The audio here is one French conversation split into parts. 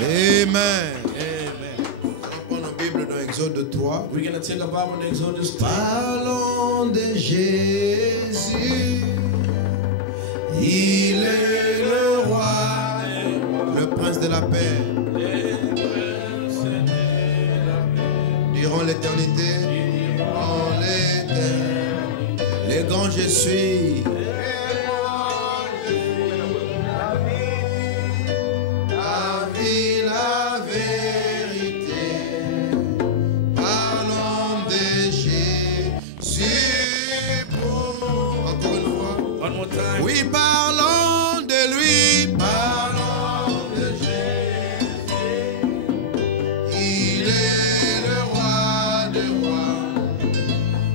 Amen. Amen. On prend nos Bibles dans Exode 3. We're going to take a Bible in Exodus 3. Parlons de Jésus. Il est le roi, le prince de la paix. Durant l'éternité, les grands je suis. La vie, la vérité. Parlons de Jésus. Encore une fois. One more time. Oui, parlons de lui. Parlons de Jésus. Il est le roi des rois.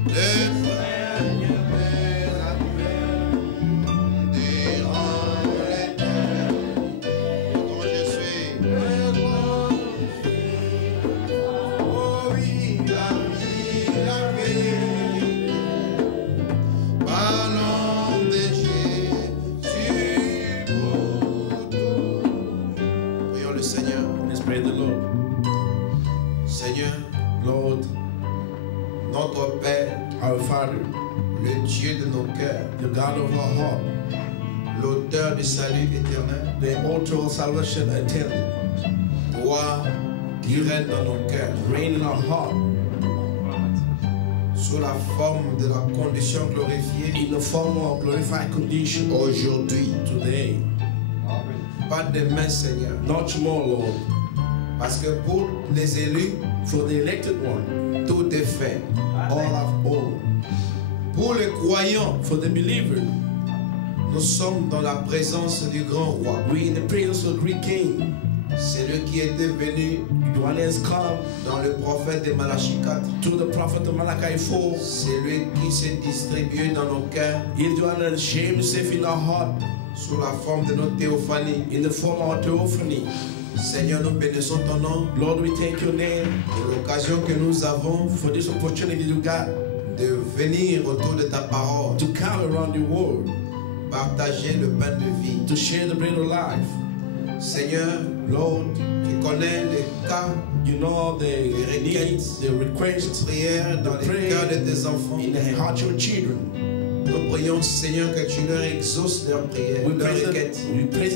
Le frère de la paix. Durant l'éternité. Quand je suis le roi. Oh oui, la vie, la vérité. Parlons de Jésus pour tous. Prions le Seigneur. Let's pray the Lord. Seigneur, Lord, notre Père, our Father, le Dieu de nos cœurs, the God of our heart, l'auteur du salut éternel, the author of salvation eternal, toi qui règnes dans nos cœurs, reign in our heart sous la forme de la condition glorifiée in the form of glorified condition aujourd'hui. today. Pas demain, Seignor, Not tomorrow, Lord. parce que pour les élus, For the elected one, tout est fait. all have all. Pour les croyants, For the believer, nous sommes dans la présence du grand roi. we in the presence of the great King. C'est lui qui était venu The one has come dans le prophète de Malachie 4. to the prophet of Malachi 4. C'est lui qui s'est distribué dans nos cœurs He's the one that shamed himself in our heart sous la forme de notre théophanie. in the form of our theophany. Seigneur, nous bénissons ton nom Lord, we thank your name pour l'occasion que nous avons for this opportunity you got de venir autour de ta parole, to come around the world, partager le pain de vie. to share the bread of life. Seigneur, Lord, tu connais les cas you know the needs, the requests prières dans les cœurs de tes enfants. in the heart of your children. Nous prions, Seigneur, que tu leur exauces leurs prières, We leurs pray requêtes.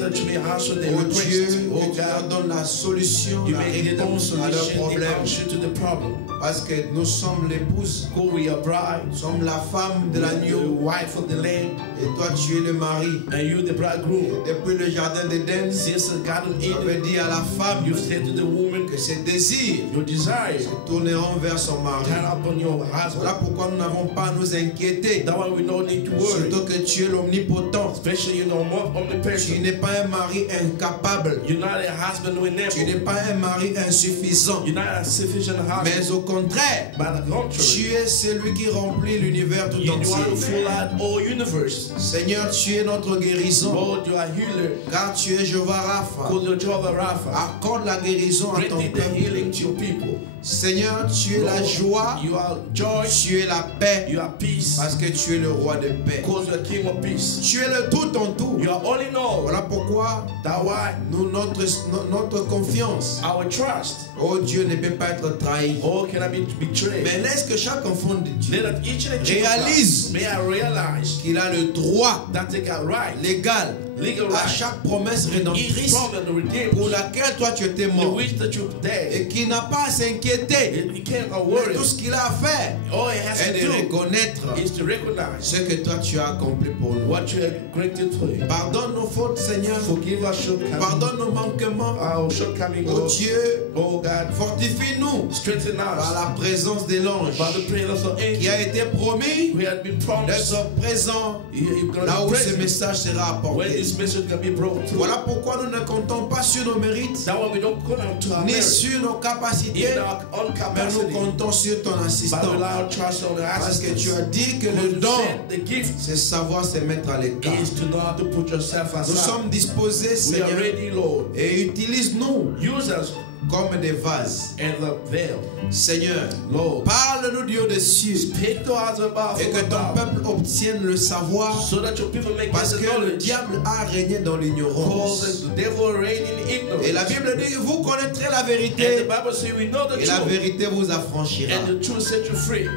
that you may answer their Oh Dieu, requests. que Oh tu leur God, donnes la solution, you la may give them réponse à leurs solution, the problèmes. answer to the problem. Parce que nous sommes l'épouse, Go, we are bride, nous sommes la femme de the l'agneau. wife of the lamb, Et toi, tu es le mari. and you the bridegroom. Depuis le jardin d'Éden, Since the Garden of tu avais Eden, dit à la femme you said to the woman, que ses désirs your desires se tourneront vers son mari. turn upon your husband. Voilà pourquoi nous n'avons pas à nous inquiéter. That one we don't need to worry. Surtout que tu es l'omnipotent. Especially you know more Tu omnipresent. n'es pas un mari incapable. You're not a husband who Tu n'es enable. pas un mari insuffisant. You're not a sufficient husband. Mais au contraire, By the contrary, tu es celui qui remplit l'univers tout you want to entier. fill out all universe. Seigneur, tu es notre guérison. Lord, you are healer. Car tu es Jéhovah Rapha. Cause you're Jehovah Rapha. Accorde la guérison à ton Granting the healing peuple. to your people. Seigneur, tu es la joie. You are joy. Tu es la paix. You are peace. Parce que tu es le roi de paix. Cause you're King of peace. Tu es le tout en tout. You are all in all. Voilà pourquoi That why nous, notre confiance, our trust, oh Dieu, ne peut pas être trahi. oh, cannot be betrayed. Mais laisse que chaque enfant de Dieu Let each and every réalise may I realize qu'il a le droit that they got right, légal legal à right, chaque promesse each rédemptrice promise to redeem, pour laquelle toi tu étais the mort wish that you dead. et qui n'a pas à s'inquiéter. He can't Mais worry. tout ce qu'il a à faire All he has est to de do reconnaître is to recognize ce que toi tu as accompli pour nous. what you have granted for him. Pardonne nos fautes, Seigneur. Forgive our shortcomings, Pardonne nos manquements. our shortcomings, Oh Lord. Dieu, Oh God, fortifie-nous strengthen par us la présence de l'ange by the presence of qui angels a été promis who had been promised. d'être présent You're going là to où be ce present message sera when apporté. this message can be brought through. Voilà pourquoi nous ne comptons pas sur nos mérites That way we don't go down to our ni merit, sur nos capacités, in our own mais capacity, nous comptons sur ton but assistant. we allow trust on the Parce que tu assistance. as dit que le You don, said the gift c'est savoir se mettre à l'écart. is to know how to put yourself Nous aside. sommes disposés, We are Seigneur, ready, Lord. et utilise-nous Use us comme des vases. and the veil. Seigneur, Lord, parle-nous du haut des cieux speak to us about et que ton peuple obtienne le savoir, so that your people may parce get the que le knowledge. diable a régné dans l'ignorance. Cause the devil reign in ignorance. Et la Bible dit que vous connaîtrez la And the vérité Bible says we know the et la truth, vérité vous affranchira. and the truth set you free.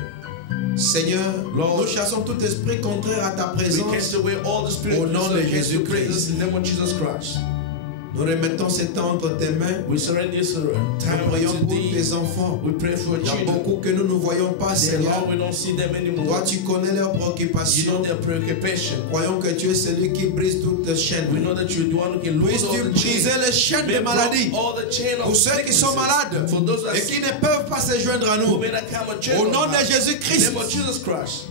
Seigneur, Lord, nous chassons tout esprit contraire à ta We présence. cast away all the spirit Au nom de against your Jésus-Christ. presence in the name of Jesus Christ. Nous remettons ces temps entre tes mains. We surrender this Nous time prions unto pour thee. tes enfants. We pray for Il y a children. beaucoup que nous ne voyons pas, They Seigneur. Lord, we don't see them anymore. Toi, tu connais leurs You know préoccupations. their preoccupation. Croyons que tu es celui qui brise toutes chaînes. We know that you're the one who can lose all Puisses-tu the chains. briser les chaînes May de maladie all the chain of pour ceux qui sont sicknesses. malades For those that et qui ne peuvent pas se joindre à who nous. may not come and change Au nom us. de In the Jésus-Christ. name of Jesus Christ.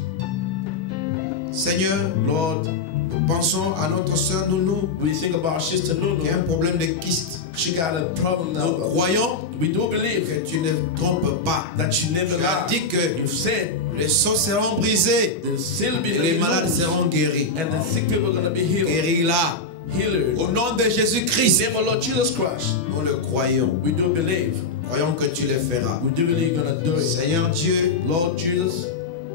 Seigneur, Lord, nous pensons à notre soeur Nounou we think about our sister Nunu. qui a un problème de kyste. She got a problem Nous now. croyons We do believe que tu ne trompes pas. that you never Tu as lie. dit que You've said les sceaux seront brisés the still be et les malades seront guéris. and the sick people are going to be healed. Guéris-la. Healed. Au nom de In Jésus-Christ, the name of Lord Jesus Christ, nous le croyons. we do believe. Croyons que tu le feras. We do believe you're going to do it. Seigneur Dieu, Lord Jesus,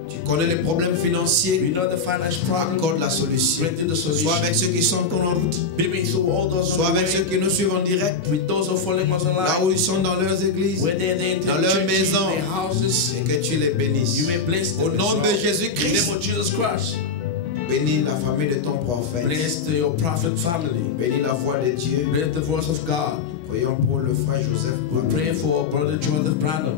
tu connais les problèmes financiers. we know the financial problem. Accorde la solution. Grant you the solution. Soit avec ceux qui sont en route, Be with you all those soit on the avec ceux way, qui nous suivent en direct, with those who are following us là online, où ils sont dans leurs églises, where they're there in dans the leur churches, maison. their houses. et que tu les bénisses. You may bless them. Au nom de In the Jésus-Christ, name of Jesus Christ, bénis la famille de ton prophète. bless your prophet family. Bénis la voix de Dieu. Bless the voice of God. Prions pour le frère Joseph. We pray for our brother Joseph Branham.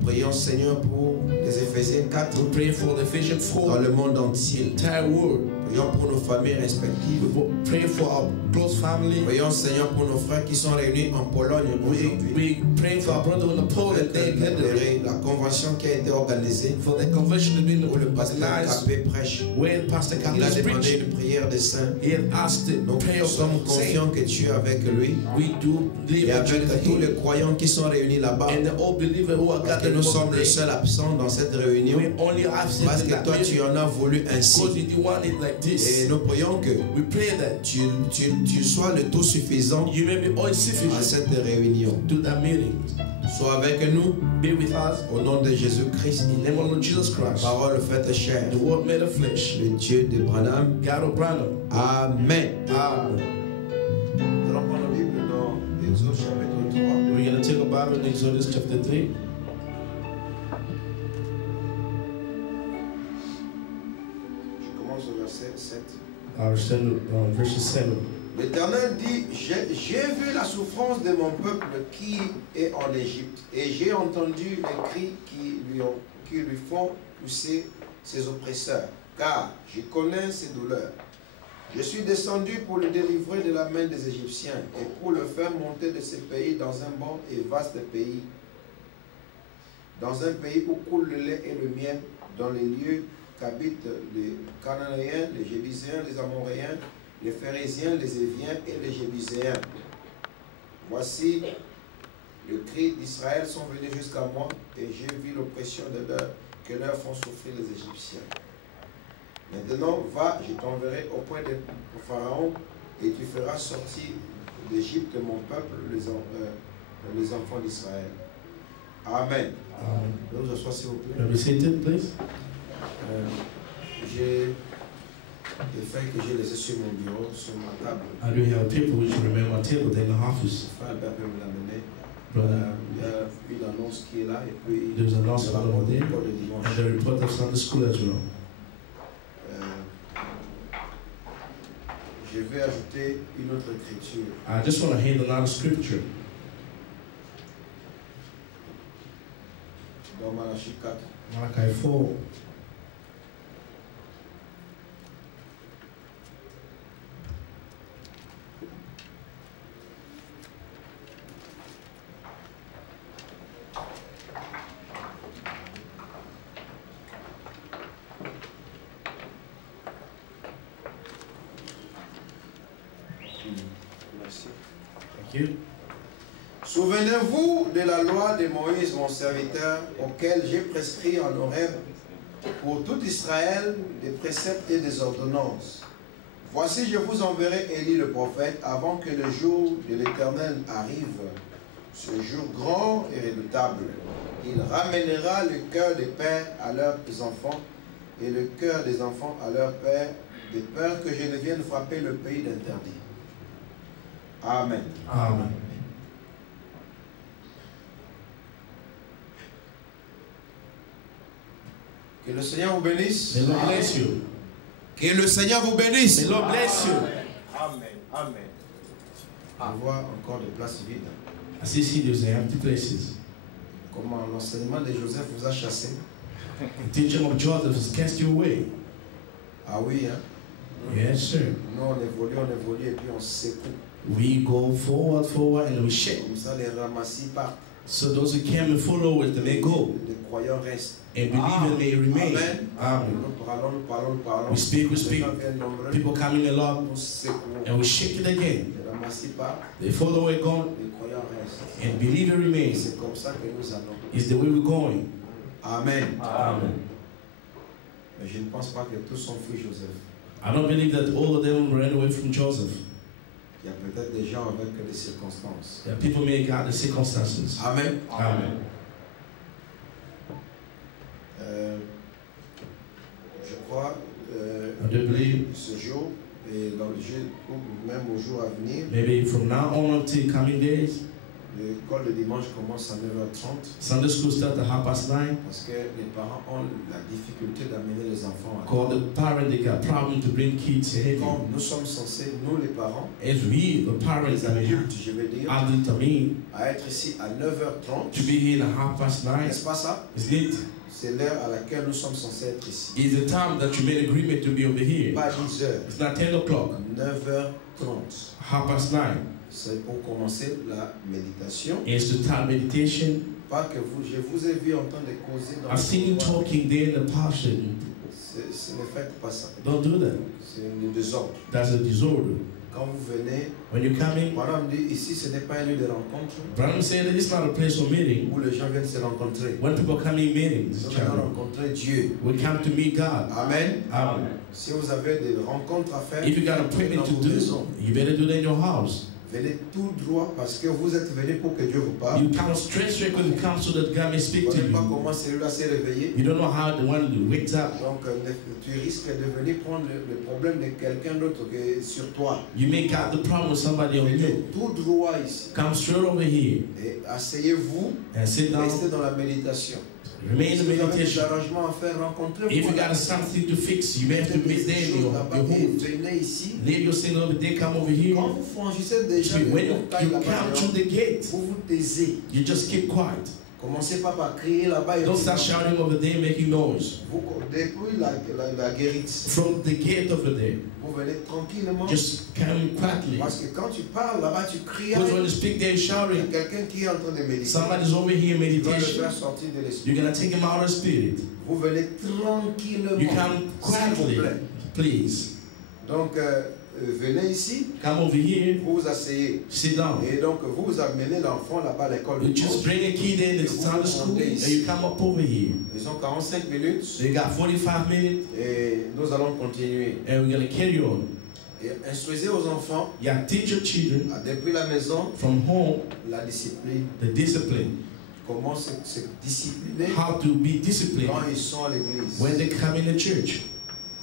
Nous prions, Seigneur, pour les Éphésiens 4 We pray for the Ephesians dans 4, le monde the entier. entire world. Prions pour nos familles respectives. We pray for our close family. Prions, Seigneur, pour nos frères qui sont réunis en Pologne aujourd'hui. We pray for our brother in the Poland. They gathered La convention qui a été organisée for the convention to be in où le the pasteur organized Capé prêche. where Pastor Il Captain a is demandé preaching. une prière des saints. He had asked the Nous prayer of sommes the saints. confiants que tu es avec lui We do believe et that you avec are tous les here. croyants qui sont réunis là-bas. And the all believers who are Parce que gathered nous sommes les today, seuls absents dans cette réunion. we only have Parce in que that toi, tu meeting en as voulu because ainsi. you want it like Et this. nous prions que We pray that tu sois le tout suffisant you may be all à sufficient cette réunion. to that meeting. Sois avec nous Be with us au nom de Jésus-Christ. in the name of Lord Jesus Christ. Parole faite chair. The word made of flesh. Le Dieu de Branham. God of Branham. Amen. Amen. Nous allons prendre la Bible dans Exode chapitre 3. We're going to take a Bible in Exodus chapter 3. Je commence au verset 7. I'll stand verse 7. L'Éternel dit, j'ai vu la souffrance de mon peuple qui est en Égypte, et j'ai entendu les cris qui lui font pousser ses oppresseurs, car je connais ses douleurs. Je suis descendu pour le délivrer de la main des Égyptiens, et pour le faire monter de ce pays dans un bon et vaste pays, dans un pays où coule le lait et le miel, dans les lieux qu'habitent les Cananéens, les Jébuséens, les Amoréens, les Phérésiens, les Éviens et les Jébuséens. Voici, le cri d'Israël sont venus jusqu'à moi, et j'ai vu l'oppression que leur font souffrir les Égyptiens. Maintenant, va, je t'enverrai au point de Pharaon, et tu feras sortir d'Égypte mon peuple, les enfants d'Israël. Amen. Nous vous asseoir, s'il vous plaît. Can we seated, please? J'ai des feuilles que j'ai laissées sur mon bureau, sur ma table. I do have people which remain on my table in the office. Frère Albert peut me l'amener. Brother, Il y a une annonce qui est là, et puis there's an announcement le over there, rapport de dimanche. and the report of Sunday school as well. Je vais ajouter une autre écriture. I just want to hand another scripture. Dans Malachie 4. Malachi 4. Merci. Thank you. Souvenez-vous de la loi de Moïse, mon serviteur, auquel j'ai prescrit en Horeb pour tout Israël des préceptes et des ordonnances. Voici, je vous enverrai Élie le prophète avant que le jour de l'Éternel arrive. ce jour grand et redoutable. Il ramènera le cœur des pères à leurs enfants et le cœur des enfants à leurs pères, de peur que je ne vienne frapper le pays d'interdit. Amen. Amen. Que le Seigneur vous bénisse. May Lord bless you. Que le Seigneur vous bénisse. May Lord bless you. Amen. Amen. Je vois encore des places vides. I see there's empty places. Comment l'enseignement de Joseph vous a chassé. The teaching of Joseph has cast you away. Ah oui, hein? Yes, sir. Nous on évolue et puis on secoue. We go forward, and we shake. Comme ça, les ramassis partent. So those who came and follow it, they may go. Les croyants restent. And believers may remain. Amen. Amen. Nous parlons. We speak. Les gens viennent nombreux. People come in a lot, Nous secouons. and we shake it again. Les ramassis partent. They follow it going, Les croyants restent. and believer remains. C'est comme ça que nous allons. It's the way we're going. Amen. Amen. Mais je ne pense pas que tous ont fui Joseph. I don't believe that all of them ran away from Joseph. Il y a peut-être des gens avec des circonstances. That people may have got the circumstances. Amen. Amen. Je crois I do believe ce jour et dans le jour, même au jour à venir, maybe from now on until coming days, l'école de dimanche commence à 9h30 Sunday school starts at 9:30. parce que les parents ont la difficulté d'amener les enfants à Call the parent, they got problem to bring kids here. Comme nous sommes censés, nous les parents, As we, the parents, les adultes, je vais dire, adult, à être ici à 9h30, to be here at 9:30. n'est-ce pas ça? Is it? C'est l'heure à laquelle nous sommes censés être ici. Is the time that you made agreement to be over here? Pas 10h, It's not 10 o'clock. 9h30. 9:30. C'est pour commencer la méditation. It's the time meditation. Pas que je vous ai vu en train de causer dans I've seen you le couloir. talking there in the passion. Ne faites pas ça. Don't do that. C'est le désordre. That's a disorder. Quand vous venez, When you come in, madame dit ici ce n'est pas un lieu de rencontre Branham said that it's not a place of meeting. où les gens viennent se rencontrer. When people come in meetings, Nous allons rencontrer Dieu. we come to meet God. Amen. Amen. Si vous avez des rencontres à faire, If you got an appointment to do, you better do that in your house. venez tout droit parce que vous êtes venus pour que Dieu vous parle. You come straight because you come so that God may speak Vous to ne savez pas you. comment celui-là s'est réveillé. You don't know how the one who wakes up. Donc tu risques de venir prendre le problème de quelqu'un d'autre que sur toi. You make out the problem with somebody on Venez you. tout droit ici. Come straight over here Et asseyez-vous, and sit down. restez dans la méditation. Remain in Si the vous avez des meditation. arrangements à faire, rencontrez-vous. If you got something to fix, you have to make there in your home. Venez ici. Leave your sin over there, come over here. Quand vous franchissez déjà When les you montagnes come là-bas, through the gate, vous vous taisez. you just keep quiet. Commencez pas par crier là-bas. Et Don't puis, start shouting over there, making noise. vous, depuis la guérite, From the gate over there, vous venez tranquillement. just come quietly. Parce que quand tu parles là-bas, tu cries. Because when you speak there Il y a shouting, quelqu'un qui est en train de méditer. somebody's over here Tu vas le meditation. faire sortir de l'esprit. You're going to take him out of spirit. Vous venez tranquillement. You come S'il vous quietly, plaît. please. Donc, venez ici, Come over here, vous vous asseyez. sit down. Et donc, vous amenez l'enfant là-bas à l'école. You de just dimanche. bring a kid in the Sunday school and you come up over here. Ils ont 45 minutes They got 45 minutes et nous allons continuer. and we're going to carry on. Et instruisez aux enfants, You teach your children depuis la maison, from home la discipline. the discipline, Comment se discipliner how to be disciplined quand ils sont à l'église. when they come in the church.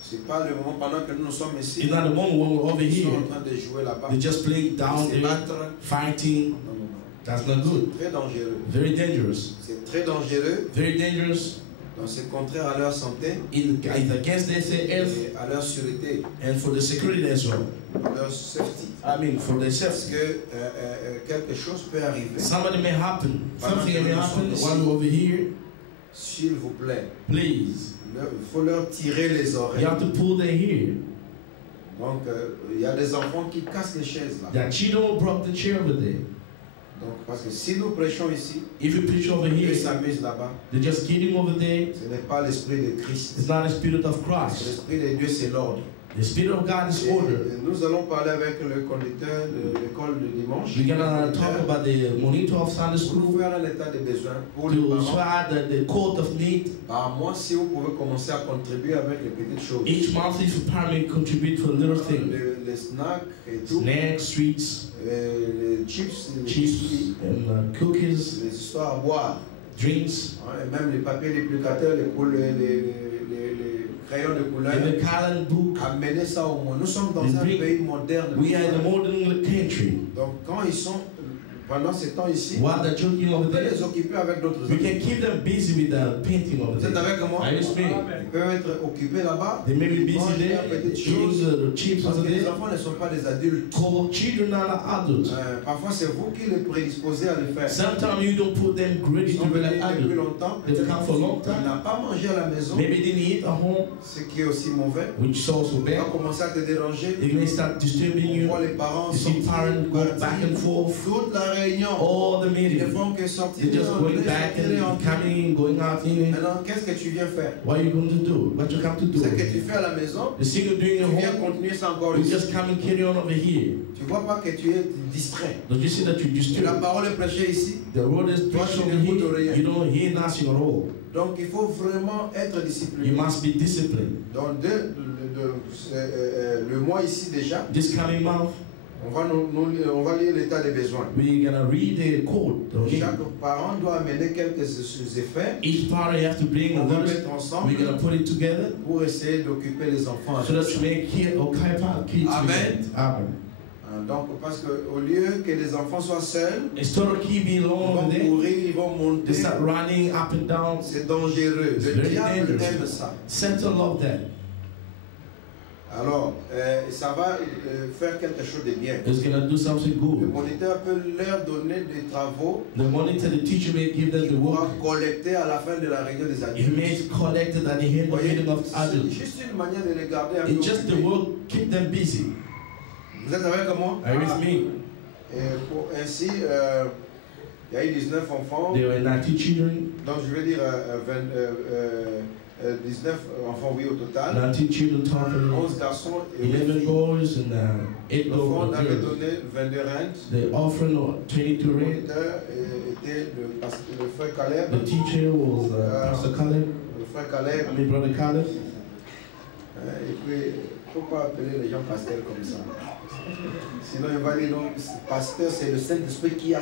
C'est pas le moment pendant que nous sommes ici. It's not the moment when we're over Ils sont here. en train de jouer là-bas. They're just playing down Se there, battre. fighting. Non, non, non. That's not good. C'est très dangereux. Very dangerous. C'est très dangereux. Very dangerous. Donc c'est contraire à leur santé It's against their health et à leur sûreté, and for the security as well. à leur safety. I mean, for Parce themselves. que quelque chose peut arriver. Somebody may happen. Something may happen while we're over here. S'il vous plaît, Please. il faut leur tirer les You oreilles. have to pull their hair. Donc il y a des enfants qui cassent les chaises là. That children broke the chair over there. Donc parce que si nous prêchons ici, If you preach over ils here, s'amusent là-bas. they're just kidding over there. Ce n'est pas l'esprit de Christ. It's not the spirit of Christ. L'esprit de Dieu, c'est l'ordre. The spirit of God is order. Et nous allons parler avec le conducteur de l'école de dimanche. We're gonna talk about the monitor of Sunday Pour school faire un état de besoin pour les to parents. try the code of need. Par mois, si vous pouvez commencer à contribuer avec les petites choses. Each month, if you parent contribute to a little thing, Les snacks et tout. snacks, sweets, les chips, les chips biscuits, and cookies, les histoires à boire, drinks, hein, et même les papiers duplicateurs, les crayons de couleur. and the coloring book. Amener ça au monde. Nous sommes dans They un bring- pays moderne. We are in a modern country. Donc quand ils sont pendant ces temps ici, While they're joking on over peut there, les occuper avec d'autres we activités. can keep them busy with the painting over Vous êtes there. avec moi? Are you with me? Ils peuvent être occupés là-bas. They may be busy manger there, des petites eating choses. the chips Parce over que les there. enfants ne sont pas des adultes. Called children are not adults. Parfois c'est vous qui les prédisposez à le faire. Sometimes you don't put them ready Ils to sont be venus like depuis adults. longtemps. They've come for a long Il time. n'a pas mangé à la maison, Maybe they didn't eat at home, ce qui est aussi mauvais. which is also Il va bad. commencer à te déranger. They may start disturbing On you. voit les parents You see parents go partir, back and forth. toute la réunion. All the Ils ne meetings. font que sortir. They're just going back and coming, going out in it. Maintenant, qu'est-ce que tu viens faire? What are you going to do? What you come to do? Ce que tu fais à la maison, The thing you're doing tu at viens home, continuer ça encore you ici. just come and carry on over here. Tu vois pas que tu es distrait. Don't you see that you're La disturbed? parole est prêchée ici. The road is preached over here. You don't hear nothing at all. Donc il faut vraiment être discipliné. You must be disciplined. Dans le mois ici déjà, This coming month, on va lire l'état des besoins. we're gonna read the code. Okay? Chaque parent doit amener quelques effets. Each parent have to bring On a va list. mettre ensemble We're gonna put it together pour essayer d'occuper les enfants. so that we make kids Amen. Amen. Donc parce qu'au lieu que les enfants soient seuls, Instead of keeping ils alone vont over there, courir, ils vont they monter. start running up and down. C'est dangereux. It's Le very diable dangerous. aime ça. Satan love that. Alors, ça va faire quelque chose de bien. It's gonna do something Le good. moniteur peut leur donner des travaux The monitor, the teacher may give them the pour work. collecter à la fin de la réunion des It adultes. may be collected at the end of Voyez, meeting of c'est adults. juste une manière de les garder un peu It's just the occupés. work keep them busy. Vous êtes avec moi? Are you with me? Et pour ainsi, il y a eu 19 enfants. There were 90 children, Donc je vais dire 19 enfants, oui, au total. 90 children total, 11 garçons et 8 11 filles. boys and 8 L'offrande avait girls. donné 22 rentes. The offering was 22 Le rand. moniteur était le frère Caleb. The teacher was Pastor Caleb, Le frère Caleb. I mean Brother Caleb. Et puis, il ne faut pas appeler les gens pasteurs comme ça. Sinon, il va dire non, pasteur, c'est le Saint-Esprit qui a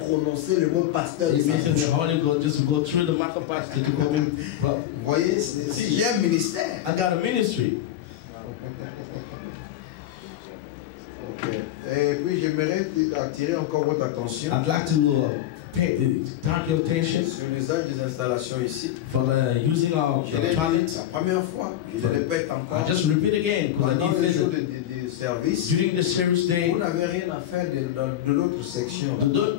prononcé le mot pasteur. It means in the Holy Ghost just to go through the mouth of pastor to come in. But Vous voyez, si j'ai un ministère. I got a ministry. Ok. Et puis, j'aimerais attirer encore votre attention I'd like to talk your attention sur l'usage des installations ici. for using our Je l'ai dit toilets. la première fois, je le répète encore. I just repeat again because I Pendant les didn't jours listen. de service, During the service day, vous n'avez rien à faire de l'autre section.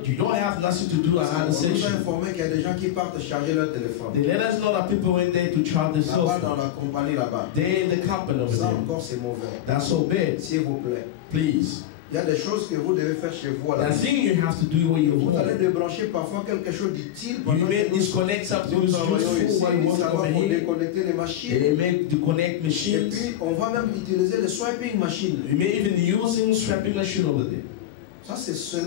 you don't have nothing to do On another nous a section. informé qu'il y a des gens qui partent charger leur téléphone. They let us know that people went there to charge their cell Là-bas, dans phone. la compagnie là-bas. They in the company over Ça there. encore, c'est mauvais. That's so bad. S'il vous plaît. Please. Il y a des choses que vous devez faire chez vous à la The maison. thing you have to do when you're Vous allez home, débrancher parfois quelque chose d'utile you pendant may que nous disconnect something nous useful travaillons ici. while you work Ça va over pour here. déconnecter les machines. They make to connect Et machines. puis, on va même utiliser les swiping machines. You may even using swapping machine over there. Ça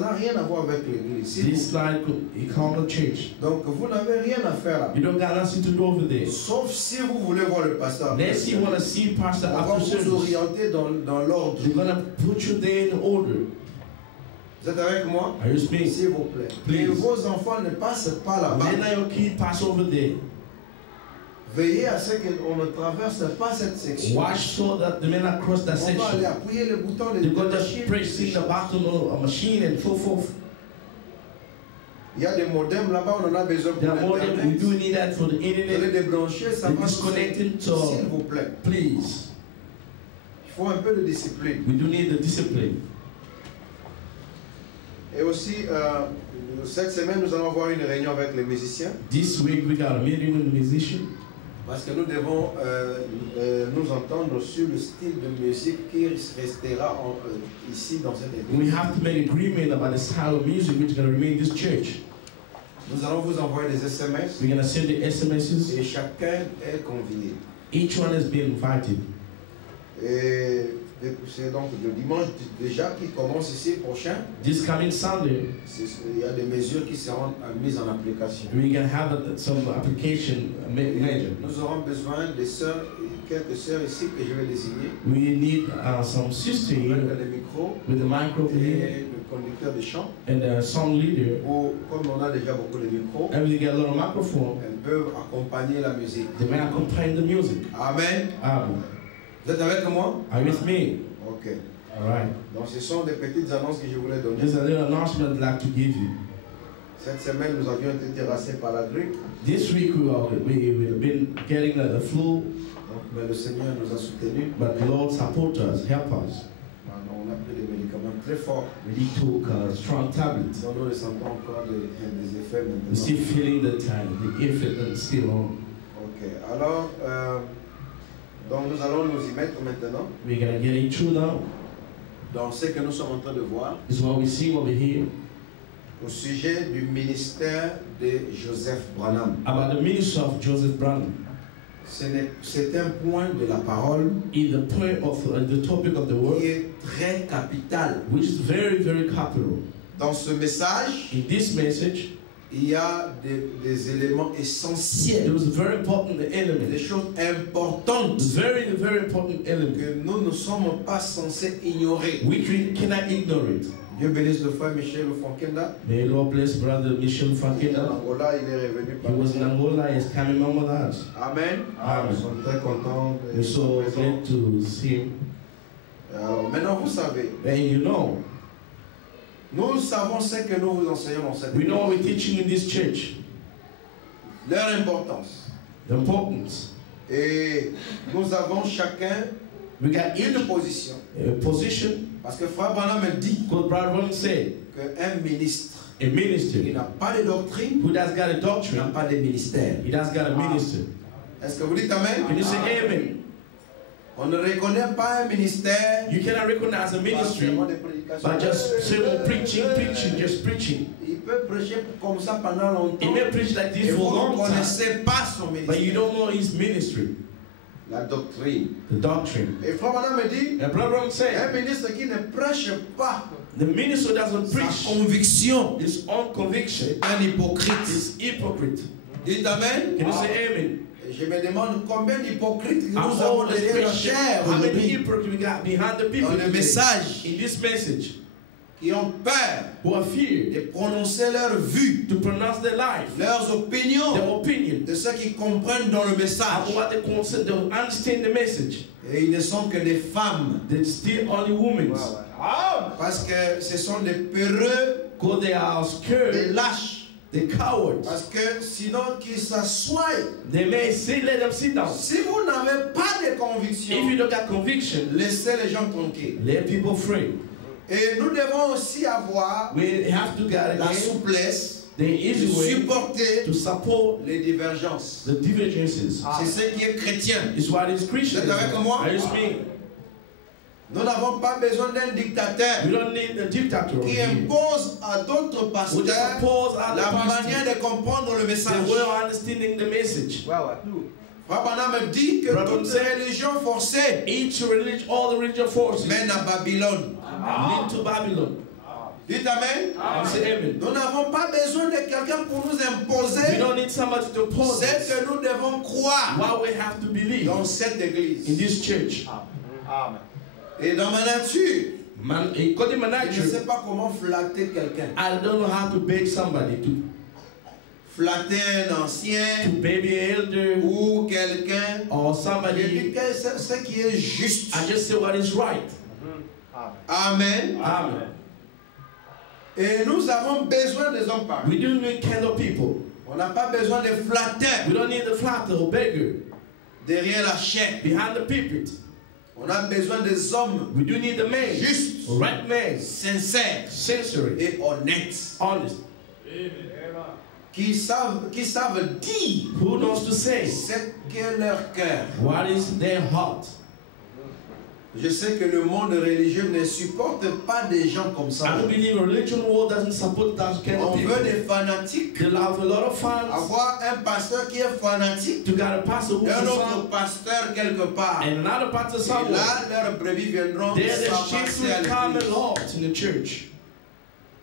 n'a rien à voir avec l'église. Si This like a common church. Donc, vous n'avez rien à faire là. You don't got nothing to do over there. Sauf si vous voulez voir le pasteur. Unless you want to see Pastor On va after vous service. orienter dans l'ordre. They're gonna put you there in order. Vous êtes avec moi? Are you speaking? S'il vous plaît. Please. Et vos enfants ne passent pas là-bas. Then your kid pass over there. Veillez à ce qu'on ne traverse pas cette section. Watch so that the men not cross that On va aller section. appuyer le bouton de They're gonna machine. just pressing the button of a machine and so forth. Il y a des modems là-bas, on en a besoin pour There are more than we l'internet. do need that for the Vous allez internet. débrancher, ça They're va. disconnecting S'il to, vous plaît. please. Il faut un peu de discipline. We do need the discipline. Et aussi, cette semaine, nous allons avoir une réunion avec les musiciens. This week we got a meeting with the musician Parce que nous devons nous entendre sur le style de musique qui restera ici dans cette église. we have to make agreement about the style of music which is going to remain in this church. Nous allons vous envoyer des SMS We're going to send the SMSs. et chacun est convié. Each one has been invited. Et c'est donc le dimanche déjà qui commence ici prochain. This coming Sunday, Il y a des mesures qui seront mises en application. we're going to have some application measure. Nous aurons besoin des sœurs quelques sœurs ici que je vais désigner. We need some sister Avec here le micro with the microphone here et le conducteur de chant. and the song leader. Ou, comme on a déjà beaucoup de micros, And we get a little microphone. elles peuvent accompagner la musique. They may accompany the music. Amen. Vous êtes avec moi? Are you with me? Ok. All right. Donc ce sont des petites annonces que je voulais donner. There's a little announcement I'd like to give you. Cette semaine, nous avions été terrassés par la grippe. This week we've been getting the flu, Mais le Seigneur nous a soutenus. but the Lord support us, help us. On a pris des médicaments très forts. We took strong tablets. Donc nous ressentons encore des effets maintenant. We're still feeling the effect is still on. Ok. Alors, donc nous allons nous y mettre maintenant. We're gonna get it through now. Dans ce que nous sommes en train de voir, This is what we see, what we hear au sujet du ministère de Joseph Branham. about the ministry of Joseph Branham. C'est un point de la parole In the point of the topic of the word, qui est très capital. which is very, very capital. Dans ce message, In this message, il y a des éléments essentiels, there was a very important des element, choses importantes very, very important element, que nous ne sommes pas censés ignorer. which we cannot ignore it. Dieu bénisse le frère Michel Fonkenda. May the Lord bless Brother Michel Il est en Fakenda. Angola, il est revenu He par was in Angola, he's coming home with us. Amen. Amen. Nous sommes très contents de We're so sa présence. glad to see him. Alors, maintenant, vous savez, And you know, nous savons ce que nous vous enseignons dans cette we know église. what we're teaching in this church, Leur importance. the importance. Et nous avons chacun We got une each position. position, Parce que Frère Branham me dit because Brother Branham said, qu'un ministre a qui minister n'a pas de doctrine who does got a n'a doctrine, pas de ministère. he does got a minister. Est-ce que vous dites Amen? Can you say amen? On ne reconnaît pas un ministère You cannot recognize a par ministry seulement des prédications. by just simple preaching, just preaching. Il peut prêcher comme ça pendant longtemps. He may preach like Et this vous for a ne long time, connaissez pas son but you ministère. don't know his ministry, La doctrine. the doctrine. Et Frère Branham me dit, And Brother Branham un said, ministre qui ne prêche pas the minister doesn't sa preach conviction his own conviction, est un hypocrite. is hypocrite. Dites Amen. Can you say amen? Et je me demande combien d'hypocrites nous How avons all the derrière la Christians, chair how many aujourd'hui, hypocrites we got behind the people dans le today, message, in this message, qui ont peur who are feared de prononcer leur vue, to pronounce their life, leurs opinions, their opinion, de ceux qui comprennent dans le of message. what they consider, they understand the message. Et ils ne sont que des femmes. They're still only women. Parce que ce sont des peureux, Because they are des scared, lâches. they cowards. Parce que sinon qu'ils s'assoient. They may say, let them sit down. Si vous n'avez pas de If you conviction, don't got conviction, laissez les gens tranquilles. let people free. Et nous devons aussi avoir We have to get la again souplesse the de easy way supporter to support les divergences. the divergences. C'est ce qui est chrétien. It's what is Christian. Vous êtes avec moi? Are you speaking? Nous n'avons pas besoin d'un dictateur We don't need a dictator qui here. impose à d'autres We just pasteurs oppose other la pastors manière de comprendre le the message. way of understanding the message. Frère Branham dit que Brother toutes said- ces religions forcées Each religion, all the religious forces mènent à Babylone. lead to Babylon. Dites Amen. Say amen. Nous n'avons pas besoin de quelqu'un pour nous We imposer don't need somebody to oppose ce us. que nous devons croire What we have to believe dans cette in église. this church. Et dans ma nature, Man, according to my je ne sais nature, pas comment flatter quelqu'un. I don't know how to beg somebody to Flatter un ancien baby elder ou quelqu'un. or Je dis somebody. que c'est ce qui est juste. I just say what is right. Amen. Amen. Et nous avons besoin des hommes pareils. We do need kind of people. On n'a pas besoin de flatteurs We don't need the flatter or beggar derrière la chair. behind the pulpit. On a besoin des hommes We do need the man, justes, right man, sincères sincere, et honnêtes, honest, qui savent dire who knows to say ce qu'est leur cœur. what is their heart. Je sais que le monde religieux ne supporte pas des gens comme ça. I don't believe a religion world doesn't support that kind On of veut people. des fanatiques, They have a lot of fans. avoir un pasteur qui est fanatique, To got a pastor who's et un a autre son, pasteur quelque part. and another pastor Et somewhere. là, leurs brebis viendront There the sheep s'amasser à will come l'église. a lot in the church.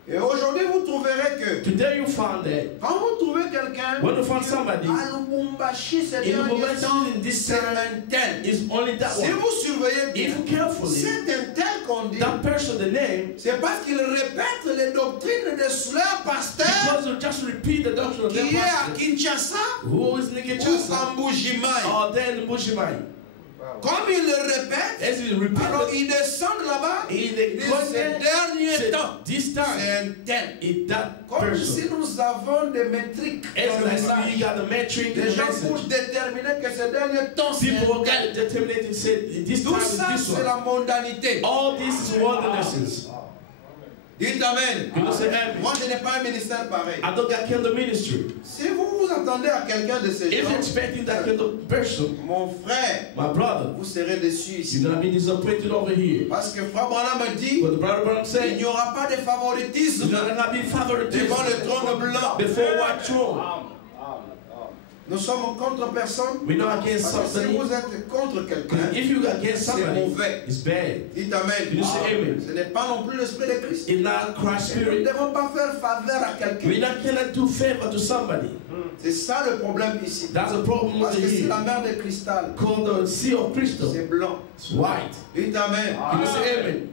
Et aujourd'hui, vous trouverez que Today you found that quand vous trouvez quelqu'un when you find somebody à Lubumbashi, c'est in derniers Lubumbashi temps, in this c'est time, un tel. is only that Si one. vous surveillez bien, If you carefully, c'est un tel qu'on dit. that person, the name, C'est parce qu'il répète les doctrines de leur pasteur because you just repeat the doctrine of their qui est à pastor, Kinshasa who is ou Kinshasa, à Mbujimaï. or then in Bushimai. Comme il le répète, As you repeat alors it, ils descendent là-bas. in Ils the disent, content, ces derniers temps, this c'est time, un tel. it's that Comme person. si nous avons des métriques As dans le like we message. got the metric in Les the gens message. pour déterminer que ces derniers temps, c'est People un tel. got determined and said, this Tout time ça, is this c'est one. la mondanité. All this is wildernesses. Dites Amen. You know, say amen. Moi, je n'ai pas un ministère pareil. I don't got kind of ministry. Si vous vous attendez à quelqu'un de ces If you're gens, expecting that kind of person, mon frère, my brother, vous serez déçus ici. you're gonna be disappointed over here. Parce que Frère Branham me dit, But the brother Branham il said, n'y aura pas de favoritisme you're not gonna be favoritism devant le trône blanc. before white throne. Nous sommes contre personne. We're not against Parce que si somebody. vous êtes contre quelqu'un, If you're against c'est somebody, mauvais. it's bad. Dites Amen. You say amen. Ce n'est pas non plus l'esprit de Christ. It's not Christ's Nous ne spirit. devons pas faire faveur à We're quelqu'un. not gonna do favor to somebody. C'est ça le problème ici. That's a problem Parce over que c'est here. la mer de cristal. Called the Sea of Crystal. C'est blanc. It's white. Dites Amen. You say amen.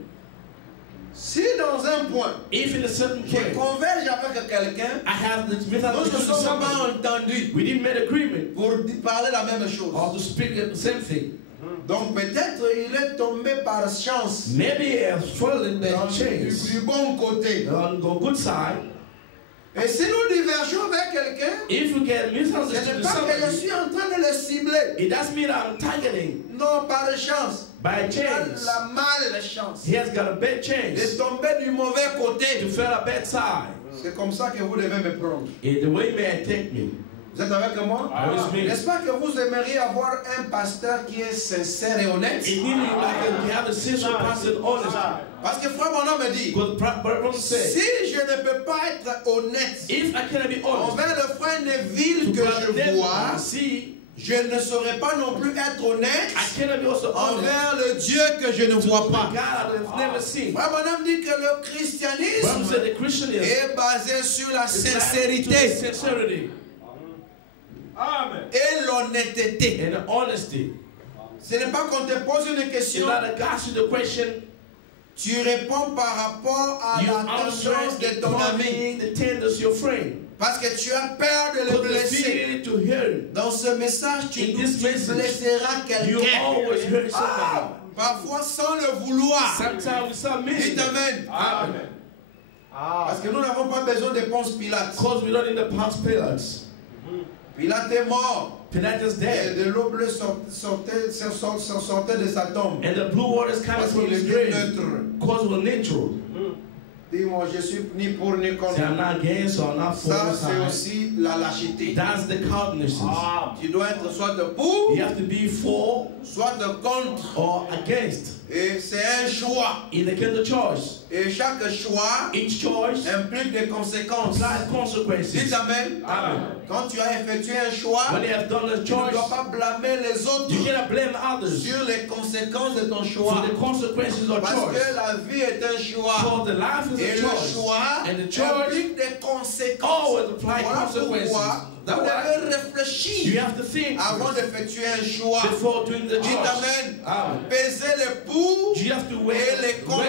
Si dans un point, If in a certain je point, converge avec quelqu'un, I have the nous method ne to sommes somebody, pas entendus we didn't make agreement pour parler la même chose. or to speak the same thing. Donc peut-être il est tombé par chance Maybe he has fallen dans that chance du bon côté. on the good side. Et si nous divergeons avec quelqu'un, If you get ce misunderstood n'est to pas que je somebody, suis en train de le cibler. it doesn't mean I'm targeting Non, par chance. by Il a chance. la malchance He has got a bad de chance tomber du mauvais to côté. fall a bad side. C'est comme ça que vous devez me prendre. In the way may take me. Vous êtes avec moi? With me. N'est-ce pas que vous aimeriez avoir un pasteur qui est sincère et honnête? It needs you like to have a sincere person honesty. Parce que Frère Branham me dit, Because Brother said, si je ne peux pas être honnête if I cannot be honest, envers le frère Neville que brother je David, vois, see, je ne saurais pas non plus être honnête I cannot be also honest. envers le Dieu que je ne vois The pas. God I've never seen. Frère Branham dit que le Brother christianisme said the Christianism est basé sur la is back to the sincérité sincerity et l'honnêteté. and the honesty. Ce n'est pas qu'on te pose une It's question, not a God to the question. tu réponds par rapport à You la answer tendance de ton ami. according the tenderness of your friend. Parce que tu as peur de le Because the blesser. feeling to hear, Dans ce message, tu In this message, blesseras you quelqu'un. always hurt somebody. Parfois sans le vouloir. Sometimes we submit. Dites Amen. Amen. Parce que nous n'avons pas besoin de Ponce Pilate. Because we don't need the past pillars. Pilate est mort. Pilate is Et dead. de l'eau bleue sortait de sa tombe. And the blue water is coming Parce from qu'il his était grave. neutre. Because we're natural. Dis-moi, je suis ni pour ni contre. Say, I'm not against or not for Ça, this c'est side. aussi la lâcheté. That's the cognizance. Tu dois être soit de pour, You have to be for soit de contre. or against. Et c'est un choix. In the kind of choice. Et chaque choix Each choice implique des conséquences. implies consequences. Dites Amen. Amen. Quand tu as effectué un choix, When you have done the tu ne choice, dois pas blâmer les autres you cannot blame others sur les conséquences de ton for choix. the consequences of Parce que choice. la vie est un choix. For the life is Et a le choice. choix And the choice implique des conséquences. always apply Voilà consequences. pourquoi That's vous why devez you réfléchir have to think avant d'effectuer un choix. before doing the Dites choice. Amen. Amen. Peser les pour You have to et weigh les contre.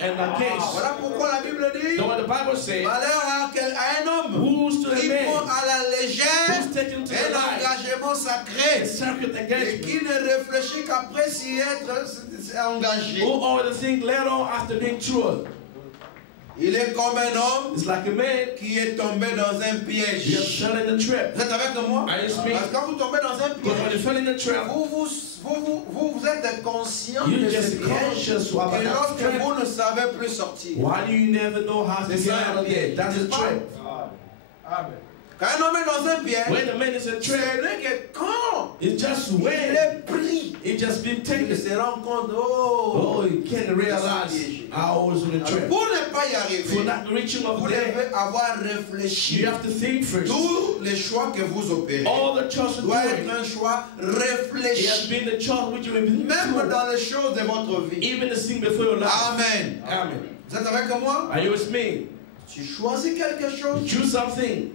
and against. Voilà pourquoi la Bible dit Know what the Bible says? malheur à un homme Who's to qui a prend man à la légère who's taken to the un light engagement sacré and sacred et engagement, qui ne réfléchit qu'après s'y être engagé. who all the things later on after being true? Il est comme un homme It's like a man qui est tombé dans un you have piège. fell in a trap. Vous êtes avec moi? Are you speaking? Parce que quand vous tombez dans un Because when you piège, fell in a trap, vous êtes conscient you de ce just piège conscious about et that lorsque trap. vous ne savez plus sortir. Why do you never know how to C'est get ça, out of there? That's a n'est-ce pas? trap. Quand un homme est dans un piège, When the man is in c'est trap, vrai que quand it's just il when est pris, it just been il taken. se rend compte, oh, Oh, you can't realize I was in a alors, trap. pour ne pas y For arriver, not reaching vous up there, devez avoir réfléchi. you have to think first. Tous les choix que vous opérez All the choices doivent être doing, un choix it has réfléchi, been the choice which you have been même through. dans les choses de votre vie. Even the thing before your life. Amen. Amen. Vous êtes avec moi? Are you with me? Tu choisis quelque chose, choose something.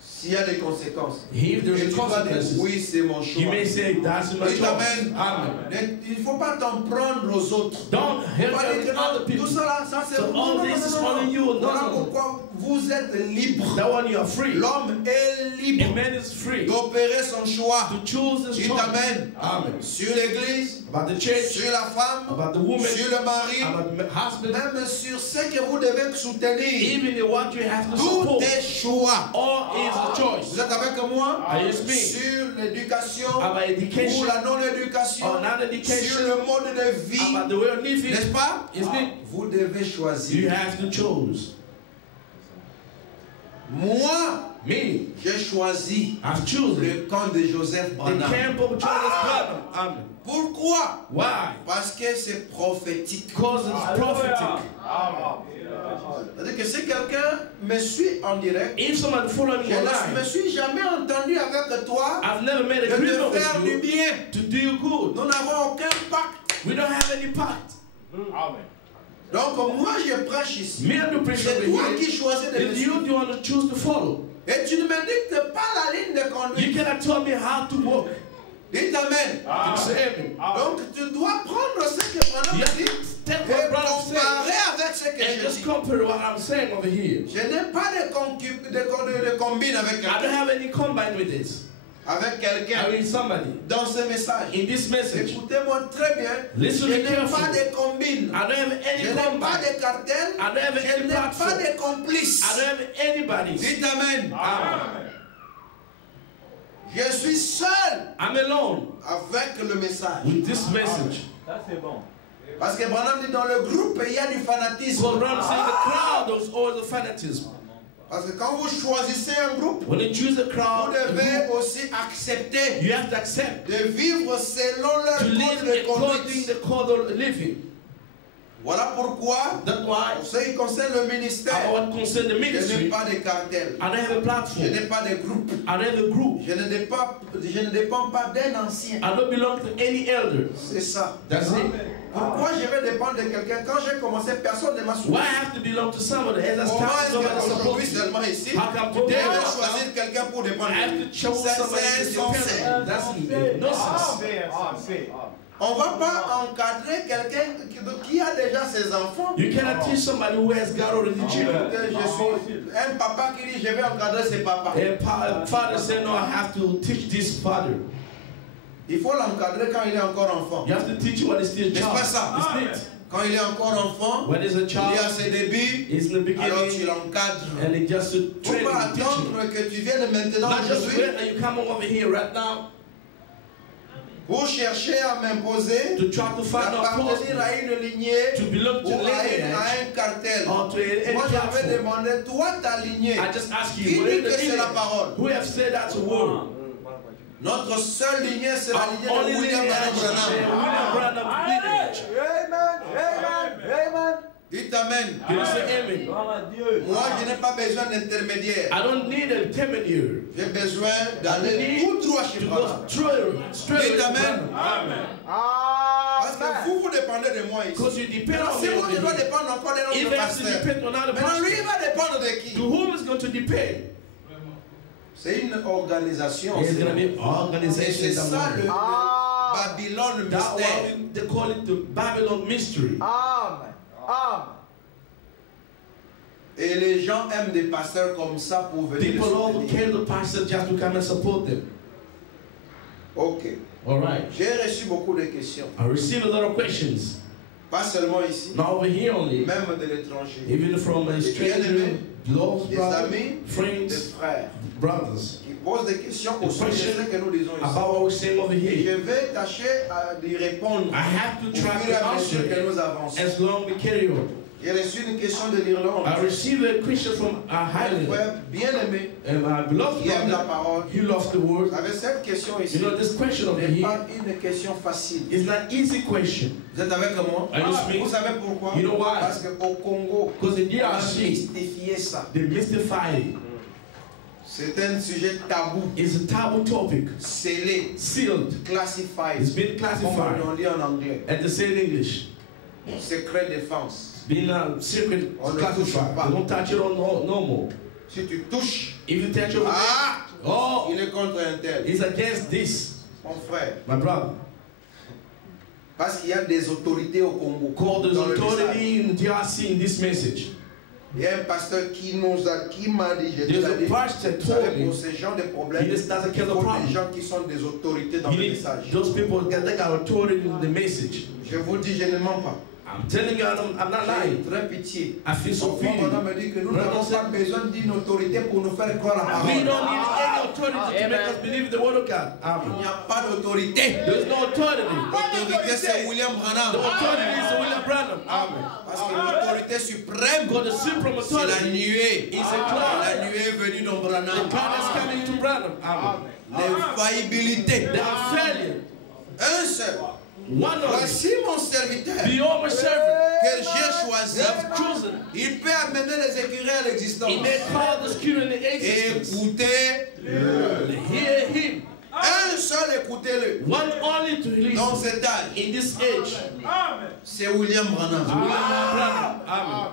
s'il y a des conséquences. If there's Et a tu vas dire, consequences, oui, c'est mon you choix. may say, that's my Dites choice. amen. Amen. Il ne faut pas t'en prendre aux autres. Don't help Pas dire que other non, people. tout ça là, ça c'est So non, all this is only you. No, Voilà no. pourquoi vous êtes libre. That one you are free. L'homme est A libre man is free d'opérer son choix. to choose his Dites choice. amen. Amen. Sur l'église, About the church, sur la femme, about the woman, sur le mari, about the husband, même sur ce que vous devez soutenir. even in what you have to Tout support. est choix. All is a Vous choice. êtes avec moi? Are you with me? Sur l'éducation About ou education, la non-éducation, or sur non-education, le mode de vie, about the way of living, n'est-ce pas? isn't it? Vous devez You choisir. have to choose. Moi, Me, j'ai choisi I've chosen le camp de Joseph the Branham. camp of Charles Branham. Amen. Pourquoi? Why? Parce que c'est prophétique. Because it's prophetic. C'est-à-dire que si quelqu'un me suit en direct, If somebody follow me je ne me online, suis jamais entendu avec toi I've never made de agreement te faire with du you bien. to do you good. Nous n'avons aucun pacte. We don't have any pact. Donc moi je prêche ici. Me and the preacher C'est toi over qui here. choisis de me It's suivre. you the one to choose to follow. Et tu ne me dictes pas la ligne de You conduite. cannot tell me how to walk. Dites amen. You say amen. Donc tu dois prendre ce que Branham You have dit to take et what brother said comparer avec ce que and je just dis. compare what I'm saying over here. Je n'ai pas de combine avec I don't quelqu'un. have any combine with this. Avec I quelqu'un mean somebody. dans ce message. In this message, Écoutez-moi très bien. Listen Je n'ai carefully. pas de combine. I don't have Je any n'ai pas combine. de cartel. I don't have Je any n'ai pas platform. de complice. I don't have anybody. Dites amen. Amen. Je suis seul I'm alone avec le message. with this message. Ça c'est bon. Parce que Branham dit dans le groupe, il y a du fanatisme. Because Ram saying the crowd is always the fanatism. Parce que quand vous choisissez un groupe, When you choose a vous crowd, a devez group, aussi accepter you have to accept de vivre selon leur to code live de according conduite. the code of living. Voilà pourquoi, That's why pour ce qui concerne le I ministère, want to concern the je n'ai ministry. pas de cartel. I don't have a Je platform. n'ai pas de groupe. I don't have a group. Je ne dépends pas d'un ancien. I don't belong to any elder. C'est ça. That's it. Pourquoi je vais dépendre de quelqu'un? Quand j'ai commencé, personne ne m'a Why soutenu. I have to belong to somebody as I Comment start est-ce somebody qu'aujourd'hui supposed to? seulement ici, How come je today vais I choisir quelqu'un pour dépendre have de to lui? choose somebody C'est to insensé. depend? That's nonsense. On ne va pas encadrer quelqu'un qui a déjà ses enfants. You cannot teach somebody who has got already children. Que je suis un papa qui dit je vais encadrer ses papas. A father said, no, I have to teach this father. Il faut l'encadrer quand il est encore enfant. You have to teach him when he's still a N'est-ce child. pas ça? Isn't it? Quand il est encore enfant, When he's a il est à child, ses débuts, it's in the alors tu beginning, l'encadres. and it just to Il ne train faut pas him, teach him. attendre que tu viennes maintenant Not just aujourd'hui wait and you come over here right now pour chercher à m'imposer to try to find out d'appartenir à une lignée to belong ou to à lineage un cartel. or to any Moi, je vais platform. demander, toi, ta lignée, I just ask qui you, dit where que the c'est la lineage? parole? Who have said that's a word? Notre seule lignée, c'est la Our lignée de only William lineage is Branham. William Branham lineage. Dites Amen. Can you say amen? Moi, je n'ai pas besoin d'intermédiaire. I don't need a intermediary. J'ai besoin I d'aller need tout droit chez to Branham. go straight Dites to amen. Branham. Amen. Parce que vous dépendez de moi ici. Because you depend Alors, on si me. moi, je dois over here. dépendre encore d'un If autre I have to pasteur, depend on other maintenant, lui, pastors, il va dépendre de to qui? whom is going to depend? C'est une organisation. It's going to be Et c'est organization. ça le Babylone That mystère. one, they call it the Babylon mystery. Et les gens aiment des pasteurs comme ça pour venir les People all soutenir. care the pastor just to come and support them. Ok. All right. J'ai reçu beaucoup de questions. I received a lot of questions. Pas seulement ici, Not over here only. même de l'étranger. Even from a stranger, lost Des brothers, amis, des friends, frères brothers, qui posent des questions The au sujet de question ce que nous disons ici. about what we're saying over Et here. je vais tâcher d'y répondre I have to au try fur et to à mesure answer que it nous avançons. as long we carry on. J'ai reçu une question de l'Irlande. I received a question from a Un Highlander, frère bien aimé and my beloved qui aime la brother, parole. he loves the word. Avec cette question ici, You know, this question over n'est here pas une question facile. is not easy question. Vous êtes avec moi? Are you with me? Vous savez pourquoi? You know why? Parce qu'au Congo, Because in on a DRC, mystifié ça. they mystify it. C'est un sujet tabou, It's a taboo topic, scellé, sealed. classified, It's been comme classified on lit en anglais. and they say in English. Secret défense. Being a secret On ne classified. touche pas. Don't touch it on no more. Si tu touches, If you touch over ah, il est contre un tel. he's against this, Mon frère. my brother. Parce qu'il y a des autorités au Congo. Call the Dans le message. authority in DRC in this message. Il y a un pasteur qui m'a dit, j'ai There's déjà a dit, pastor vous savez, told me pour ces gens de problèmes, he just doesn't il kill the faut problem. des gens qui sont des autorités dans You le need message. those people that got authority in the message. Je vous dis, je ne mens pas. I'm telling you, I'm not J'ai lying. très pitié. I feel so Mon pity. frère me dit que nous n'avons pas besoin d'une autorité pour nous faire croire la We parole. don't need any authority to make us believe the word of God. Il Amen. n'y a pas d'autorité. There's no authority. L'autorité, c'est William The Branham. authority is William Branham. Amen. Parce que l'autorité suprême, God, the supreme c'est la authority nuée. is a cloud. La nuée est venue dans The Branham. God is coming to Branham. Amen. L'infaillibilité. They are failure. Un seul. One of Voici mon serviteur the over servant que j'ai choisi. have chosen. Il peut amener les écureuils à l'existence. He may call the spirit in the existence. Écoutez. Hear him. Un seul, écoutez-le. One only to Dans release cet âge, in this age. c'est William Branham. William Branham. Amen.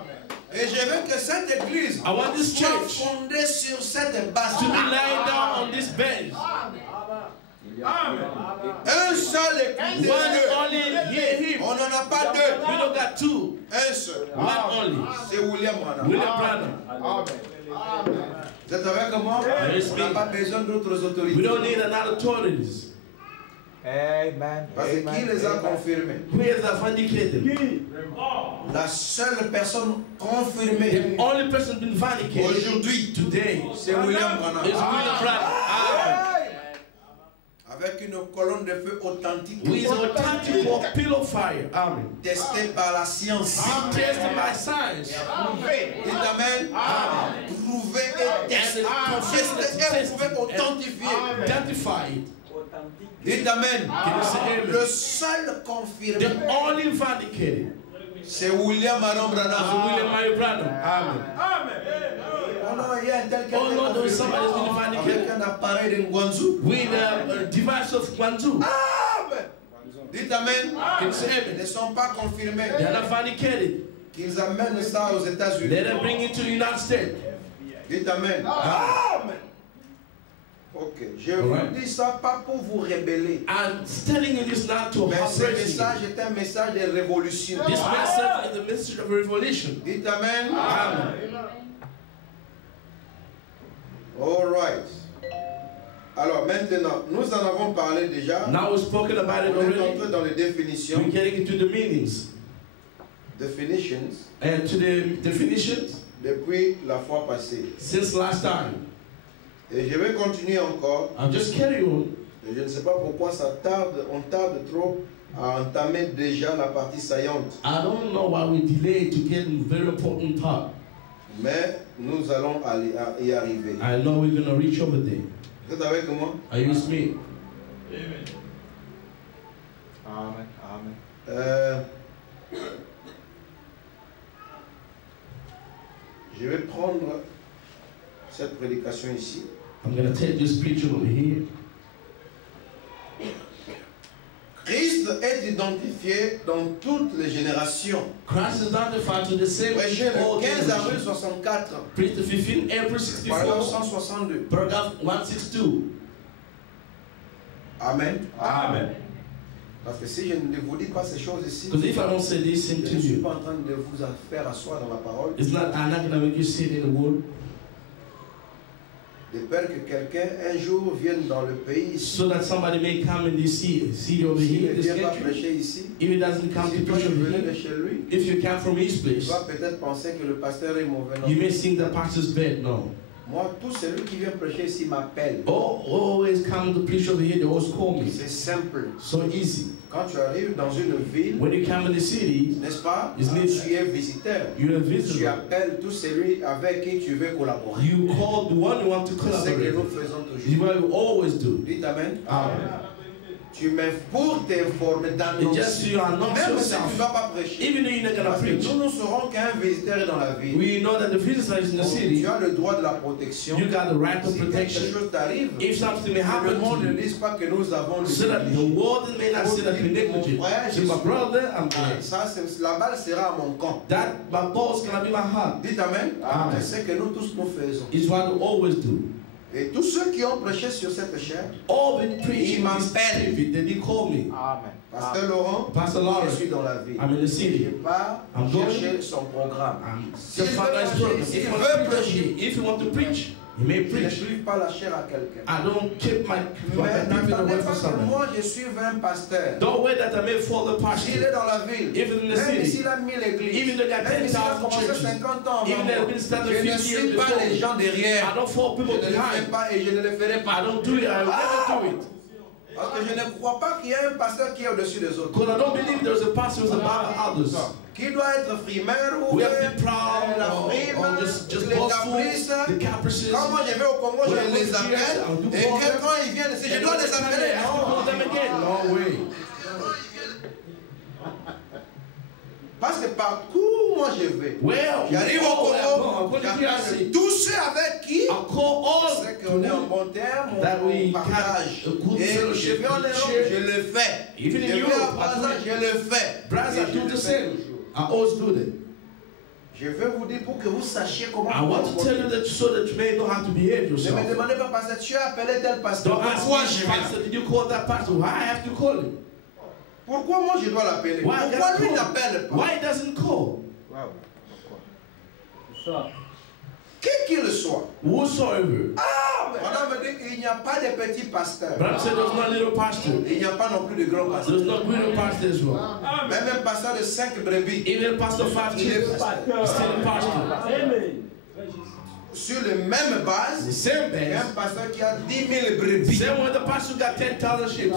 Et je veux que cette église I want this soit church fondée sur cette base. to be lying down on this bed. Un seul, écoutez-le. One only hear him. On n'en a pas We deux. don't got two. Un seul. One only. C'est William Branham. William Branham. Vous êtes avec moi? Yes, On n'a pas besoin d'autres We autorités. don't need another authorities. Amen. Parce que qui les a confirmés? Who is vindicated? La seule personne confirmée The only person been vindicated aujourd'hui, today c'est William is Branham. William Branham. Amen. Avec une colonne de feu authentique, With authentic for pillow fire. Amen. testée par la science. Tested by science. Dites Amen. Prouvé et testé. Testé et prouvé, authentifié. Identified. Dites Amen. Can you say amen? Le seul confirmé, The only vindicated c'est William Aaron is Branham. William Mary Branham. Amen. Oh non, il y a un tel qui a Oh été no, there is confirmé somebody who's been avec vindicated un appareil de Guangzhou. with a device of Guangzhou. Amen. Dites Amen. Can you say Ils amen? ne sont pas confirmés. They are not vindicated. Qu'ils amènent ça aux États-Unis. Let them bring it to the United States. Dites Amen. Amen. Ok, je vous Alright. dis ça pas pour vous rébeller. I'm telling you this not to Mais ce oppress you. message est un message de révolution. This message is the message of revelation. Dites Amen. Amen. All right. Alors maintenant, nous en avons parlé déjà. Now we've spoken about it On est already. entré dans les définitions. We're getting into the meanings Definitions and to the definitions depuis la fois passée. since last time. Et je vais continuer encore. I'll just carry on. Et je ne sais pas pourquoi on tarde trop à entamer déjà la partie saillante. I don't know why we delay to get in very important part. Mais nous allons y arriver. I know we're going to reach over there. Vous êtes avec moi? Are you with me? Amen. Amen. Je vais prendre cette prédication ici. I'm going to take this preaching over here. Christ est identifié dans toutes les générations. Christ is identified to the same Prêché le all 15 avril generations. 64, Preached the 15 April paragraphe 64, 162. paragraph 162. Amen. Amen. Parce que si je ne vous dis pas ces choses ici, Because if I don't say this je thing ne to suis you, pas en train de vous faire asseoir dans la parole, I'm not going to make you sit in the word. de peur que quelqu'un un jour vienne dans le pays ici. So that somebody may come in this city over S'il here, ne this vient pas country. prêcher ici, If he doesn't come si to toi preach tu over venais de here, chez lui, if you come from his tu place, vas peut-être penser que le pasteur est mauvais. Non. you may think the pastor's bad. No. Moi, tout celui qui vient prêcher ici m'appelle. Always come to preach over here, they always call me. C'est simple. So easy. Quand tu arrives dans une ville, When you come in the city, n'est-ce pas? Isn't it? Tu es visiteur. you're a Tu visitor. appelles tout celui avec qui tu veux collaborer. You call the one you want to C'est ce que collaborate nous with. faisons This is toujours. what we always do. Dites Amen. Amen. Tu mets pour t'informer It's just d'annoncer. you announce Même si tu ne yourself. vas pas prêcher. Even though you're not Parce going to que preach, nous saurons qu'un visiteur est dans la ville. we know that the visitor is in the Donc, city. tu as le droit de la protection. You got the right of Si quelque protection. chose t'arrive, If something may que le happen monde to ne you, dise pas que nous avons le so that the privilège. world may not say that we negligent. Say, my brother, I'm Ah, dead. ça, la balle sera à mon camp. That my boss gonna be my heart. Dites Amen. Amen. C'est ce que nous tous nous faisons. It's what we always do. Et tous ceux qui ont prêché sur cette chair, All been preaching Il this m'appelle. David, they did call me. Amen. Pasteur Laurent, Pastor Lawrence, je suis dans la ville. I'm in the Je city. n'ai pas I'm going. cherché son programme. Just find nice program. If you want to preach, if you want to preach, you may Je ne preach. prive pas la chair à quelqu'un. I don't keep my Mais people n'attendez away pas from que someone. moi je suive un pasteur. Don't wait that I may follow the S'il est pastor. dans la ville, Even in the même city, s'il a mis l'église, even though they got même s'il a 10,000 commencé churches, 50 ans even avant though moi, they've been started je ne 50 suis years pas before les gens me, derrière. I don't follow Je people ne le fais behind. pas et je ne le ferai I pas. don't do it. I will never do it. Parce que je ne crois pas qu'il y ait un pasteur qui est au-dessus des autres. Because I don't believe there's a pastor who's above others. Qui doit être frimeur ou We have to be proud la or frime, just les boastful, caprices. the caprices. Quand moi je vais au Congo, je When I go les to appelle. church, I'll do Et call que them. quand ils viennent ici, je dois les appeler. I have to call them again. No way. Parce que partout où moi je vais, Well, j'arrive au Congo, j'appelle I tous ceux avec qui call all c'est qu'on est en bon terme, that we on partage. have a good Et je fellowship, vais en good Europe, share. je le fais. Even in Je vais Europe, à Brazza, I do je le fais. Brazza Et je do le the fais same. toujours. I always do that. Je vais vous dire pour que vous sachiez comment I vous want to comporter. tell you that so that you may know how to behave Ne yourself. me demandez pas parce que tu as appelé tel pasteur. Don't ask Pourquoi me, je vais pastor, did you call that pastor? Why I have to call him? Pourquoi moi je dois l'appeler? Why I Pourquoi gotta lui call? n'appelle pas? Why he doesn't call? Qui qu'il soit. Whosoever. Madame me dit qu'il n'y a pas de petits pasteurs. But I'm saying there's no little pastor. Il n'y a pas non plus de grands pasteurs. There's no little pastor as well. Même un pasteur de 5 brebis. Even a pastor 5 Il est children, pasteur. still a pastor. Sur les mêmes The bases, same il y a un base. pasteur qui a 10 000 brebis. Same way the pastor got 10,000 sheep.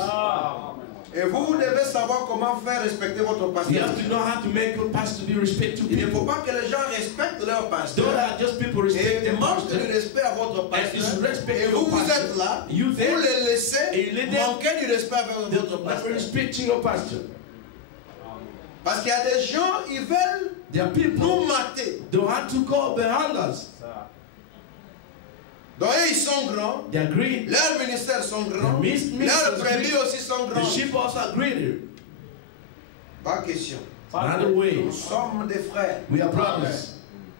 Et vous devez savoir comment faire respecter votre You pasteur. have to know how to make your pastor be respect to Il ne faut people. pas que les gens respectent leur pasteur. Don't let just people respect Et their manque pastor. du respect à votre And you should pasteur. respect Et your vous, vous pastor. êtes là, You vous there, les laissez et il est there. manquer du respect avec votre never pasteur. respecting your pastor. Parce qu'il y a des gens, ils veulent There are people nous mater. they want to go behind us. Donc eux, ils sont grands. They are greedy. Leurs ministères sont grands. The ministers Leurs are brebis greedy. aussi sont The grands. sheep also are greedy. Pas question. Another way. Nous sommes des frères. We are brothers.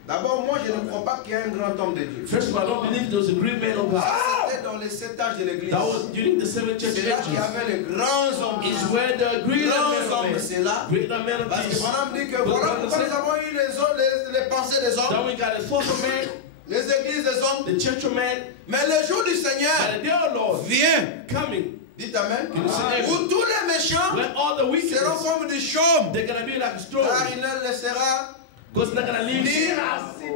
D'abord, moi, je ne crois pas qu'il y ait un grand homme de Dieu. First of all, I don't believe there was a great man of God. C'était dans les 7 âges de l'église. That was during the 7 church C'est là qu'il y ages. avait les grands hommes. Is where the greater Grands men of hommes, men. c'est là. Greater men of Parce que peace. Madame dit que But voilà brother pourquoi said- nous avons eu les pensées des hommes, Then we got a thought of man, les églises des hommes. the church of man, Mais le jour du Seigneur and the day of the Lord vient. coming. Dites Amen. Can you say amen? Où tous les méchants When all the wicked, seront comme du chaume. they're gonna be like a straw. Car il ne laissera Because they're gonna leave ni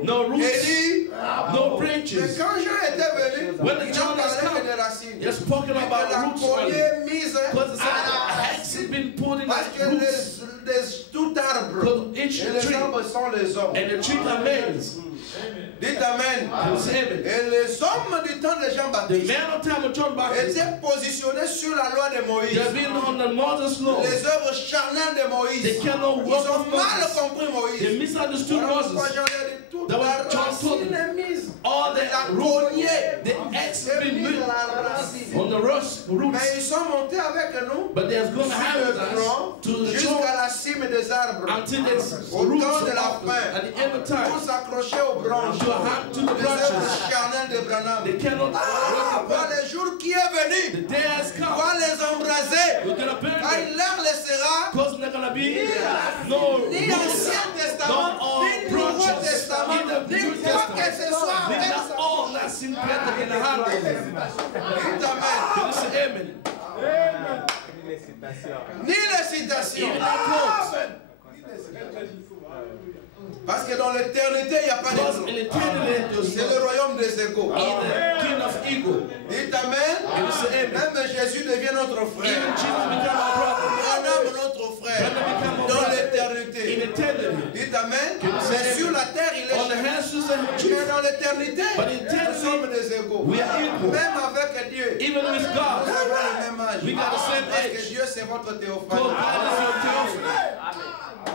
no roots, ni. no Mais branches. quand Jean était venu, When the il John ne has parlait que come, des racines. they're spoken Et about que la roots only. collier mise Because the axe has been put in parce like que roots. tout arbre Because each et les tree arbres sont les hommes. and the tree are males. Dites Amen. Can you say amen? Et les hommes du temps de The Jean-Baptiste man of time of John Baptist, étaient positionnés sur la loi de Moïse. they've been on the Moses law. Les œuvres charnelles de Moïse. They cannot Ils walk ont of mal Moses. compris They Moïse. misunderstood Voilà pourquoi Moses. Jean leur dit toute That la was John told racine them. est mise. All the La roots, collier the axe has est been mise moved dans la racine. on the roots. Mais ils sont montés avec nous But there's going to sur happen le tronc to the jusqu'à throne la cime des arbres. until it's Au roots temps de la of- fin, at the end of time. pour s'accrocher aux branches. To hang to the Les œuvres branches. charnelles de Branham. They cannot Ah, work voilà le jour qui est venu. The day has come. Va les embraser. We're going to burn Quand them. il leur laissera Because there's going to be no ni roots. Ancien Testament, Not all ni Nouveau branches. Testament, In the ni New quoi que ce Testament. soit. They're avec not ça. all that's in better than the hand. Dites Amen. Can you say amen? Ni les citations. Even our quotes. Parce que dans l'éternité, il n'y a pas Because de in eternity, there's C'est le royaume des égaux. the king of ego. Dites Amen. Can you say amen? Même Jésus devient notre Even frère. Jesus became our brother. Branham, notre frère. Dans l'éternité. In eternity. Dites Amen. you say Mais amen? sur la terre, il est On the chef. hands of the Mais chief. dans l'éternité, But in eternity, nous sommes des égaux. we are equal. Même avec Dieu, Even with nous God, avons le même âge. âge. We got the same Parce que age. Dieu, c'est votre God théophane. is your theophany.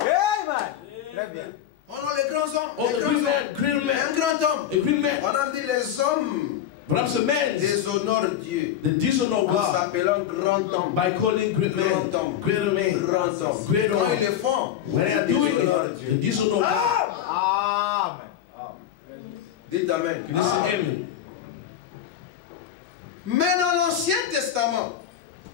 Amen. Très bien. Oh non, les grands hommes. Oh, Les the grands green man, hommes. green Un man, grand homme. a green man. On a dit les hommes Perhaps a man déshonorent Dieu that dishonor en God s'appelant grand homme. by calling great man, Grand homme. greater man, Grand homme. greater Quand ils man. le font, When they are ils doing déshonorent it, they Dieu. dishonor God. Amen. Dites Amen. Can you say amen? Mais dans l'Ancien Testament,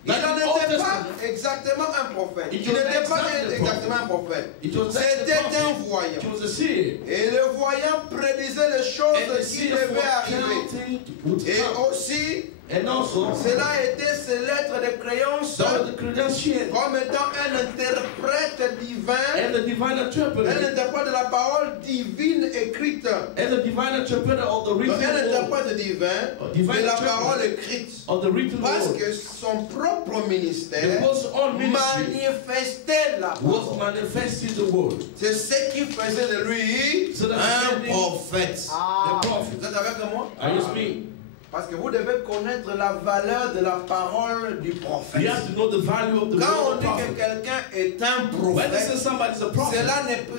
il Dans n'en l'Old était pas Testament, exactement un prophète. it Il was n'était pas exactly the exactement un prophète. It was like the C'était prophet. un voyant. It was a seer. Et le voyant prédisait les And the choses qui seer devaient arriver. forecounting would Et come. aussi, And also, cela était ses lettres de créance some of the credentials comme étant un interprète divin, and the divine un interpreter interprète de la parole divine écrite. and the divine interpreter of the Donc, written un word, interprète divin divine de la interpreter parole écrite. of the written Parce word. que son propre ministère It was on ministry manifestait la was parole. manifested the word. C'est ce qui faisait de lui So that un he- prophète. The prophet. Vous êtes avec moi? Are you speaking? Parce que vous devez connaître la valeur de la parole du prophète. You have to know the value of the Quand word on of dit the que prophet. quelqu'un est un When they say prophète, somebody's a prophet,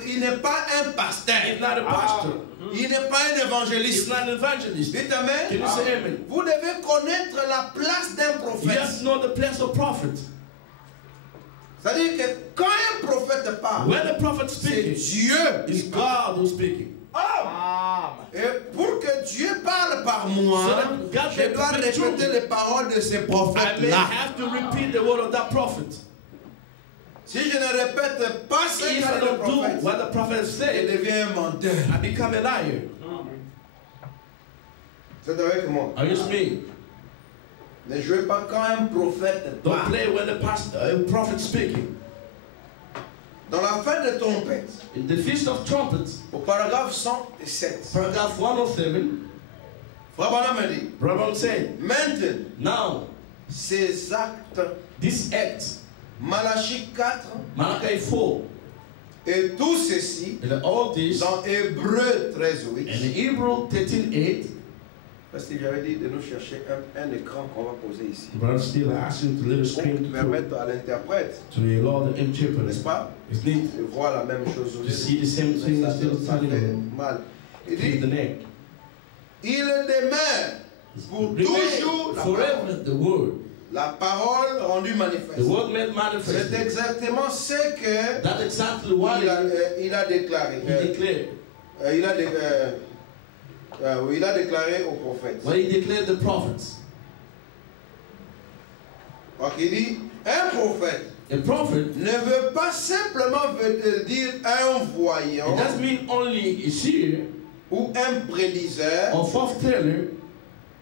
il n'est pas un pasteur. he's not a pastor. Il n'est pas un He's évangéliste. not an evangelist. Dites Can amen. you say amen? Vous devez connaître la place d'un You prophète. have to know the place of prophet. C'est-à-dire que quand un prophète parle, When the prophet c'est speaking, Dieu. it's God who's speaking. Amen. Et pour que Dieu parle par moi, So that God je can dois speak through répéter me. les paroles de ces I may prophètes-là. have to repeat the word of that prophet. Si je ne répète pas ce If qu'a I dit le don't do prophète, what the prophet je said, deviens un menteur. I become a liar. C'est avec moi. Are you speaking? Ne jouez pas quand un prophète Don't parle. play when the prophet speaking. Dans la fête de trompette, In the Feast of Trumpets, au paragraphe 107, paragraph 107, Frère Branham a dit, Brabham said, maintenant, now, ces actes, this act, Malachie 4, Malachi 4, et tout ceci, and all this, dans Hébreu 13, and 8, in Hebrew 13:8, parce que j'avais dit de nous chercher un écran qu'on va poser ici, Brother Still asked you to let us pour screen permettre à l'interprète, to allow the n'est-ce interpreter. pas, It's neat de voir la même chose to aussi. see the same thing Ça, still ça telling fait you. mal. Il Feed the dit, neck. il demeure pour toujours la Forever parole. the word. La parole rendue The manifeste. word made C'est manifest. exactement ce que That's exactly why il a déclaré. he declared. Il a déclaré au prophète. When he declared the prophets. Donc il dit, un prophète A prophet, ne veut pas simplement dire un voyant it doesn't mean only a seer ou un prédiseur. or foreteller.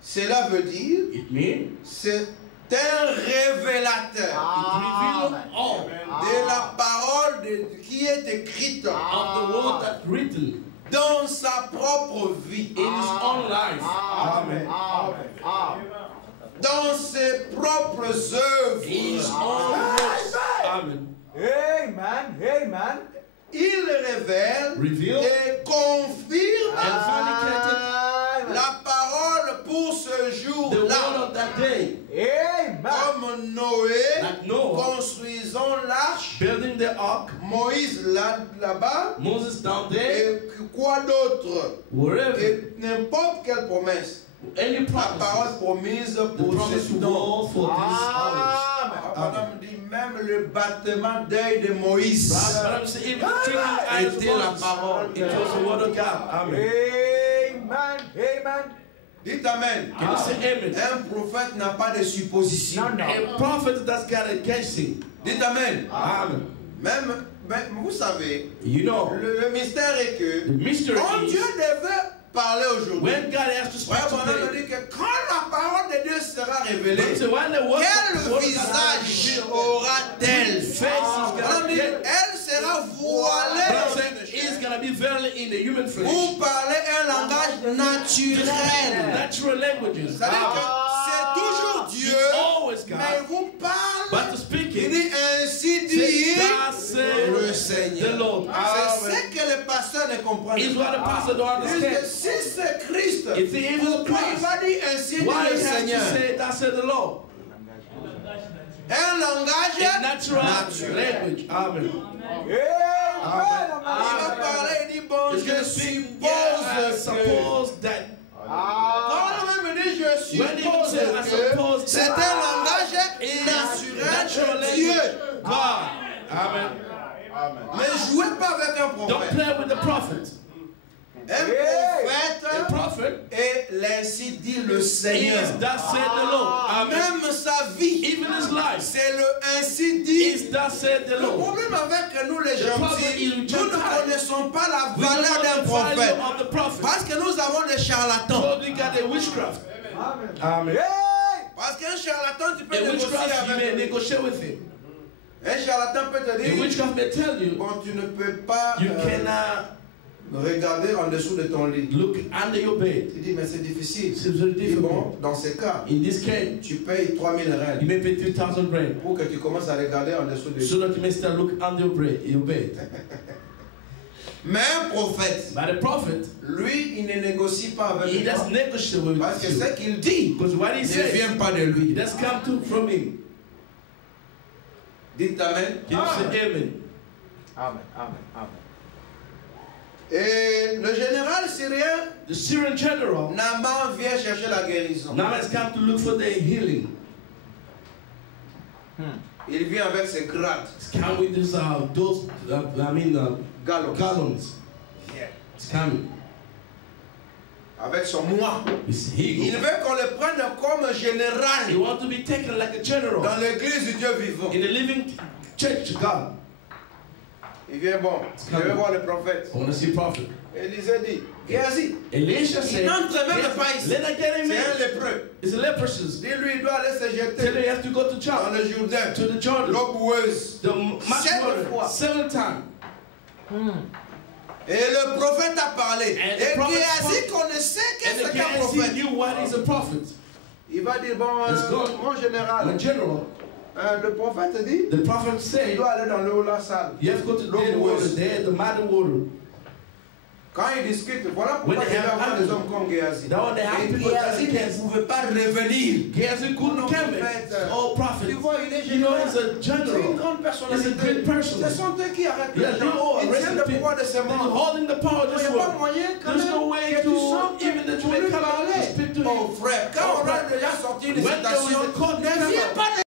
Cela veut dire, It means c'est un révélateur it reveals all de la parole qui est écrite of the word that's written dans sa propre vie, in his own life. Amen. Amen. Amen. dans ses propres œuvres. His own works. Amen. Amen. Amen. Il révèle Reveal et confirme and vindicated la parole pour ce the word jour-là. of that day. Amen. Comme Noé, Like Noah construisant l'arche, building the ark, Moïse là-bas, Moses down there, et quoi d'autre? wherever, Et n'importe quelle promesse. any La promise, parole promise the pour promise ce will temps. go for these hours. Madame dit même le battement d'œil de Moïse But I'm saying, even the twinkling eyes of était la Moses, parole. it was the word of God. Amen. Amen. Amen. Dites Amen. Can you say amen? Un prophète n'a pas de supposition. No, no. A prophet that's got a guessing. Dites Amen. Amen. Même, vous savez, You know, le mystère est que the mystery quand Dieu is devait parler aujourd'hui, when God has to speak Frère Branham today. dit que quand la parole de Dieu sera révélée, So when the word quel of God visage aura-t-elle? face is Branham gonna dit, be elle sera voilée is gonna be veiled in the human flesh. pour parler un langage naturel. Natural languages. C'est-à-dire que c'est toujours Dieu, Always mais God. il vous parle. But to Il speaking, dit ainsi dit thus said le the Seigneur. Lord. C'est ce que les pasteurs ne comprennent Is what the pastor don't pas. Il dit que understand. si c'est Christ, If he is pourquoi il Christ, va dire ainsi dit why le he has Seigneur? to say thus said the Lord? Un langage a natural naturel. language. Amen. Amen. Il va parler, il dit bon, He's je going to speak. Yeah, I suppose que. suppose that. Quand on me dit je When he suppose said, I suppose que, c'est un that langage natural naturel de Dieu. language. God. Amen. Mais jouez pas avec un Don't prophète. play with the prophet. Un The prophète prophet est l'ainsi dit le is Seigneur. thus said the Lord. Amen. Même sa vie, Even his life c'est le ainsi dit. is thus said the Le Lord. problème avec nous les The problem gentils, is nous ne Gentiles. connaissons pas la We don't valeur know d'un the prophète. value of the prophet. Parce que nous avons des charlatans. So we got a witchcraft. Amen. Parce qu'un charlatan, tu peux A négocier witchcraft, you may avec lui. negotiate with him. Un charlatan peut te A dire, witchcraft may tell you, bon, tu ne peux pas you cannot regarder en dessous de ton lit. look under your bed. Tu dis, mais c'est difficile. It's very Il dit, bon, difficult. dans ces cas, In this case, tu payes 3000 you règles may pay 3,000 rand pour que tu commences à regarder en dessous de so lui. that you may start look under your bed. Mais un prophète, But the prophet, lui, il ne négocie pas avec he lui. does negotiate with Parce que you. ce qu'il dit Because what he ne says, vient pas de it lui. does come from him. Dites Amen. Can you say amen? Amen. Amen. Amen. Et le général syrien, The Syrian general, Naaman, vient chercher la guérison. now has come to look for the healing. Il vient avec ses grades. It's come with this, Galop. gallons. It's coming. Avec son moi. It's Il he. veut qu'on le prenne comme He général wants to be taken like a general dans l'église du Dieu vivant. in the living church of God. Il vient, bon, je vais voir le prophète. I want to see prophet. Élisée dit, Géasi, Elisha il said, n'entre même pas ici. let her get him C'est un in. lépreux. It's a leprosy. Dis-lui, il doit aller se Tell her jeter he has to go to dans Jordan, le Jourdain, to the Jordan, l'eau boueuse. the much 7 water, fois. 7 times. Et le prophète a parlé. And the Et prophet Géasi spoke. connaissait And qu'est-ce the qu'un Gehazi prophète. knew what is a prophet. Il va dire, bon, Let's go. mon général, The general, le prophète dit, the prophet il said, doit aller dans l'eau la sale. you have to go to L'eau the water, boueuse. there, the muddy water. Quand ils discutent, voilà pourquoi When il they va have avoir des argument, hommes comme Géasi. that one they have Et people that Géasi can- ne pouvait pas revenir. Gehazi couldn't Non, come prophète. back. Oh, prophet. Tu vois, il est You know, général. he's a C'est une general. grande He's a personnalité. great person. Ce sont eux qui arrêtent les Yeah, they all gens. Ils arrested tiennent le pouvoir de people. ces They're membres. holding the power of Il this n'y a pas world. moyen quand There's même no way que tu sortes to, even that you pour may lui come out parler. and speak to Oh him. frère, quand Oh, on va frère. déjà sortir de When citation, there was a court ne viens camera, pas